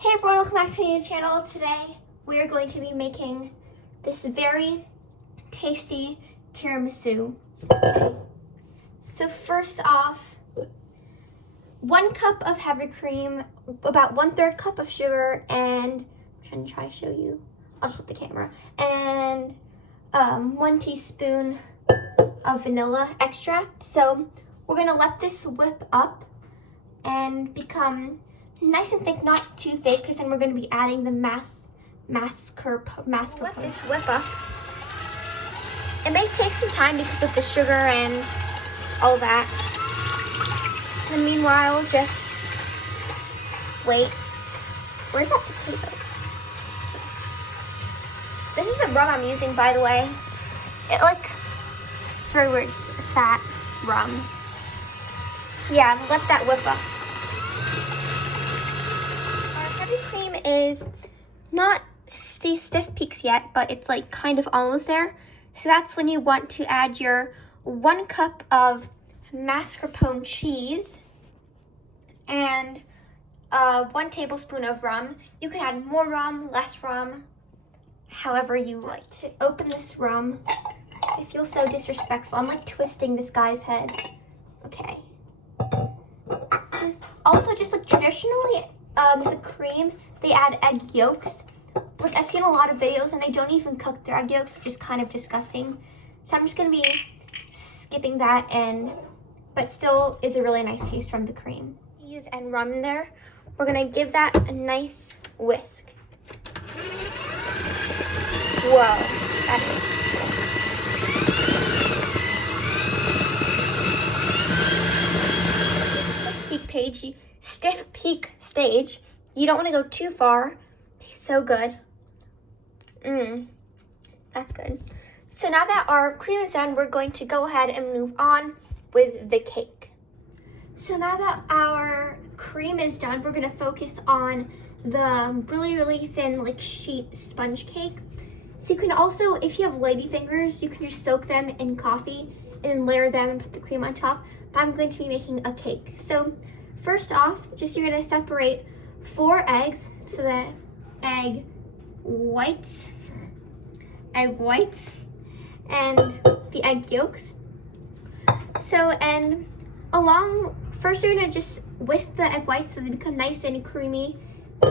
Hey everyone, welcome back to my new channel. Today we are going to be making this very tasty tiramisu. So first off, 1 cup of heavy cream, about 1/3 cup of sugar, and I'm trying to show you. I'll just flip the camera. And 1 teaspoon of vanilla extract. So we're gonna let this whip up and become nice and thick, not too thick, because then we're going to be adding the mascarpone. Let this whip up. It may take some time because of the sugar and all that. And meanwhile, just wait. Where's that potato? This is the rum I'm using, by the way. It's very weird. It's fat rum. Yeah, let that whip up. Cream is not stiff peaks yet, but it's like kind of almost there. So that's when you want to add your 1 cup of mascarpone cheese and 1 tablespoon of rum. You can add more rum, less rum, however you like. To open this rum, I feel so disrespectful. I'm like twisting this guy's head. Okay. Also, just like traditionally, the cream, they add egg yolks. Like, I've seen a lot of videos and they don't even cook their egg yolks, which is kind of disgusting. So I'm just gonna be skipping that, but still is a really nice taste from the cream. Cheese and rum in there. We're gonna give that a nice whisk. Whoa, that is. Stiff peak stage. You don't want to go too far. Tastes so good. That's good. So now that our cream is done, we're going to go ahead and move on with the cake. So now that our cream is done, we're going to focus on the really thin like sheet sponge cake. So you can also, if you have lady fingers, you can just soak them in coffee and layer them and put the cream on top. But I'm going to be making a cake. So first off, you're gonna separate 4 eggs, so that egg whites, and the egg yolks. First you're gonna just whisk the egg whites so they become nice and creamy,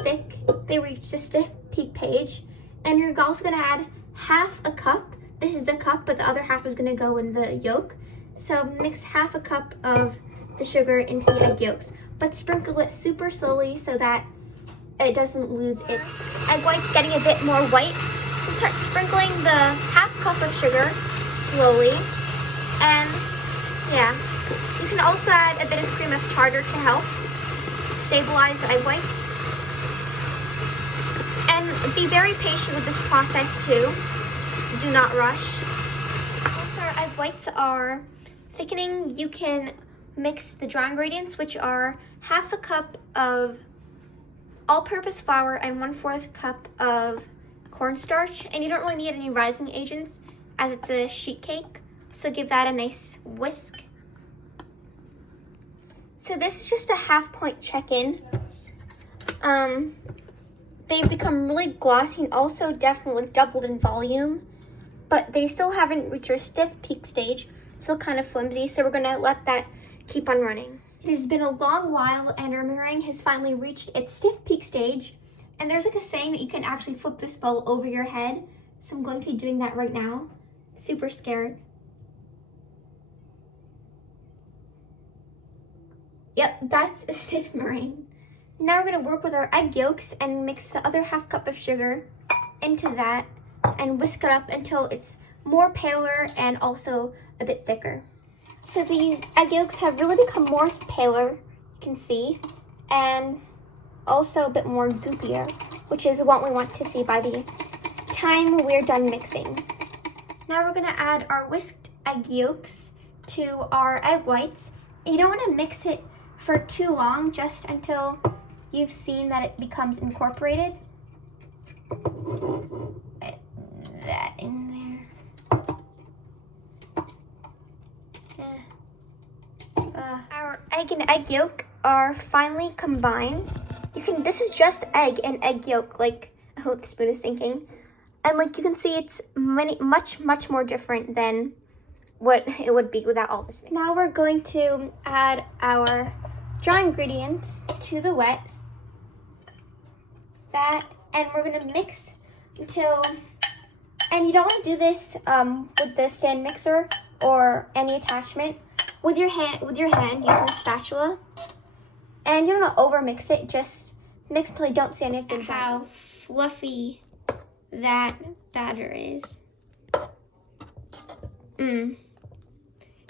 thick. They reach the stiff peak page. And you're also gonna add half a cup. This is a cup, but the other half is gonna go in the yolk. So mix half a cup of the sugar into the egg yolks, but sprinkle it super slowly so that it doesn't lose its egg whites getting a bit more white. You start sprinkling the half cup of sugar slowly, and yeah, you can also add a bit of cream of tartar to help stabilize the egg whites. And be very patient with this process too. Do not rush. Once our egg whites are thickening, you can mix the dry ingredients, which are half a cup of all-purpose flour and 1/4 cup of cornstarch. And you don't really need any rising agents as it's a sheet cake, so give that a nice whisk. So this is just a half-point check-in. They've become really glossy and also definitely doubled in volume, but they still haven't reached their stiff peak stage, still kind of flimsy, so we're gonna let that keep on running. It has been a long while and our meringue has finally reached its stiff peak stage. And there's like a saying that you can actually flip this bowl over your head. So I'm going to be doing that right now. Super scared. Yep, that's a stiff meringue. Now we're gonna work with our egg yolks and mix the other half cup of sugar into that and whisk it up until it's more paler and also a bit thicker. So these egg yolks have really become more paler, you can see, and also a bit more goopier, which is what we want to see by the time we're done mixing. Now we're gonna add our whisked egg yolks to our egg whites. And you don't wanna mix it for too long, just until you've seen that it becomes incorporated. Put that in there. Our egg and egg yolk are finally combined. this is just egg and egg yolk, like, oh, the spoon is sinking. And like you can see, it's much more different than what it would be without all this mix. Now we're going to add our dry ingredients to the wet. And we're gonna mix until, and you don't want to do this with the stand mixer or any attachment. With your hand using a spatula. And you don't want to over mix it, just mix till you don't see anything. How fluffy that batter is.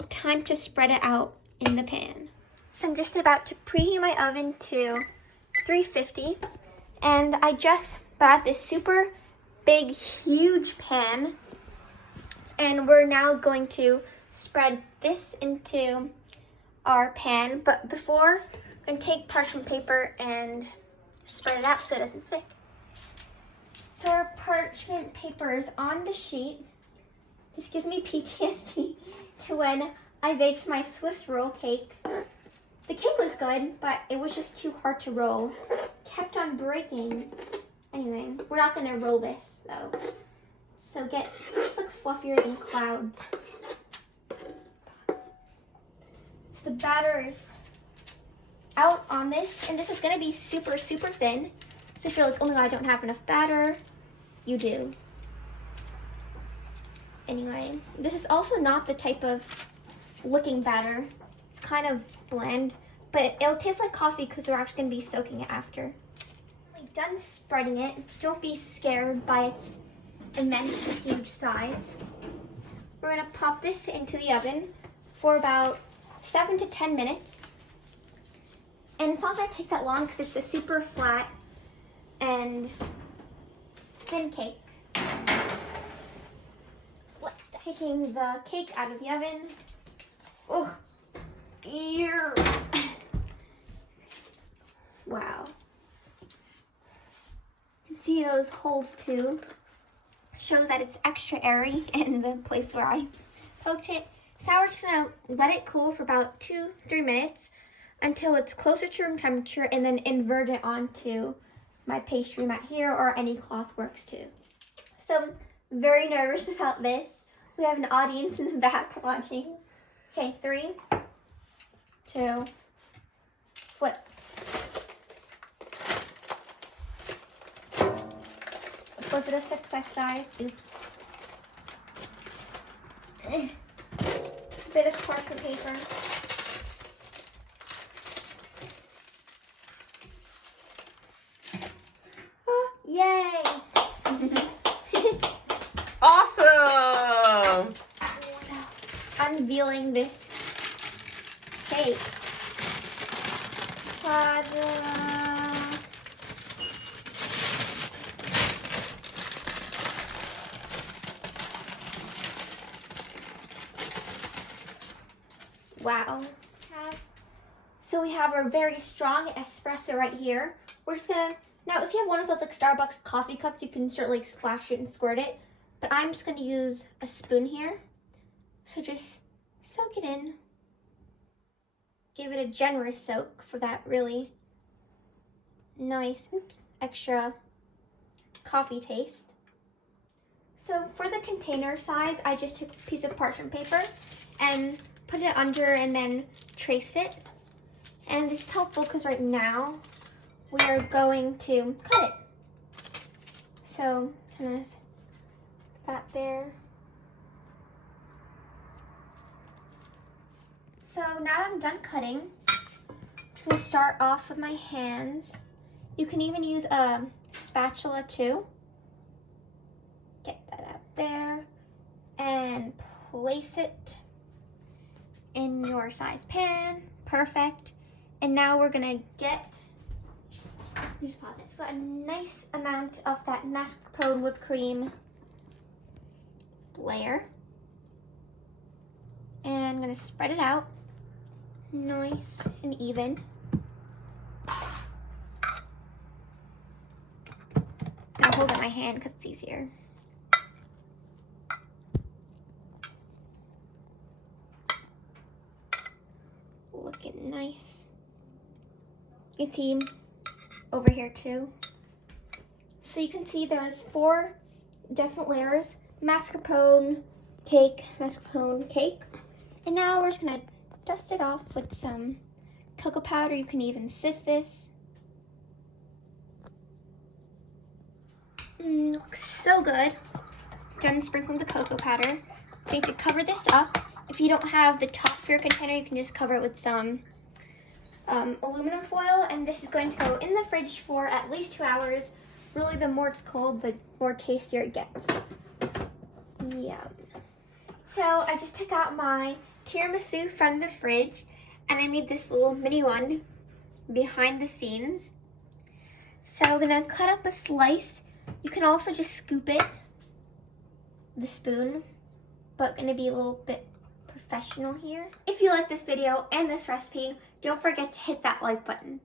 Time to spread it out in the pan. So I'm just about to preheat my oven to 350. And I just bought this super big, huge pan. And we're now going to spread this into our pan. But before, I'm going to take parchment paper and spread it out so it doesn't stick. So our parchment paper is on the sheet. This gives me PTSD to when I baked my Swiss roll cake. The cake was good, but it was just too hard to roll. Kept on breaking. Anyway, we're not gonna roll this though. So just look fluffier than clouds. So the batter is out on this, and this is gonna be super thin. So if you're like, oh my god, I don't have enough batter, you do. Anyway, this is also not the type of licking batter. It's kind of bland, but it'll taste like coffee because we're actually going to be soaking it after. Like, done spreading it. Don't be scared by its immense, huge size. We're going to pop this into the oven for about 7 to 10 minutes. And it's not going to take that long because it's a super flat and thin cake. Taking the cake out of the oven. Oh, ear. Wow. You can see those holes too. Shows that it's extra airy in the place where I poked it. So now we're just gonna let it cool for about 2-3 minutes until it's closer to room temperature, and then invert it onto my pastry mat here, or any cloth works too. So I'm very nervous about this. We have an audience in the back watching. Okay, 3, 2, flip. Was it a success, guys? Oops. Bit of parchment paper. Oh, yay! Awesome! So, unveiling this cake. Ta-da! Wow. So we have our very strong espresso right here. We're just gonna, now if you have one of those like Starbucks coffee cups, you can certainly like splash it and squirt it. But I'm just gonna use a spoon here. So just soak it in. Give it a generous soak for that really nice, extra coffee taste. So for the container size, I just took a piece of parchment paper and put it under and then traced it. And this is helpful because right now we are going to cut it. So kind of that there. So now that I'm done cutting, I'm just gonna start off with my hands. You can even use a spatula too. Get that out there and place it in your size pan. Perfect. And now we're gonna get, just pause it. So got a nice amount of that mascarpone whipped cream layer. And I'm gonna spread it out nice and even. I'll hold it in my hand because it's easier. Looking nice. You can see over here too. So you can see there's 4 different layers: mascarpone cake, mascarpone cake. And now we're just gonna dust it off with some cocoa powder. You can even sift this. Looks so good. Done sprinkling the cocoa powder. Going to cover this up. If you don't have the top for your container, you can just cover it with some aluminum foil, and this is going to go in the fridge for at least 2 hours. Really, the more it's cold, the more tastier it gets. Yum. So I just took out my tiramisu from the fridge, and I made this little mini one behind the scenes. So I'm gonna cut up a slice. You can also just scoop it, the spoon, but gonna be a little bit professional here. If you like this video and this recipe, don't forget to hit that like button.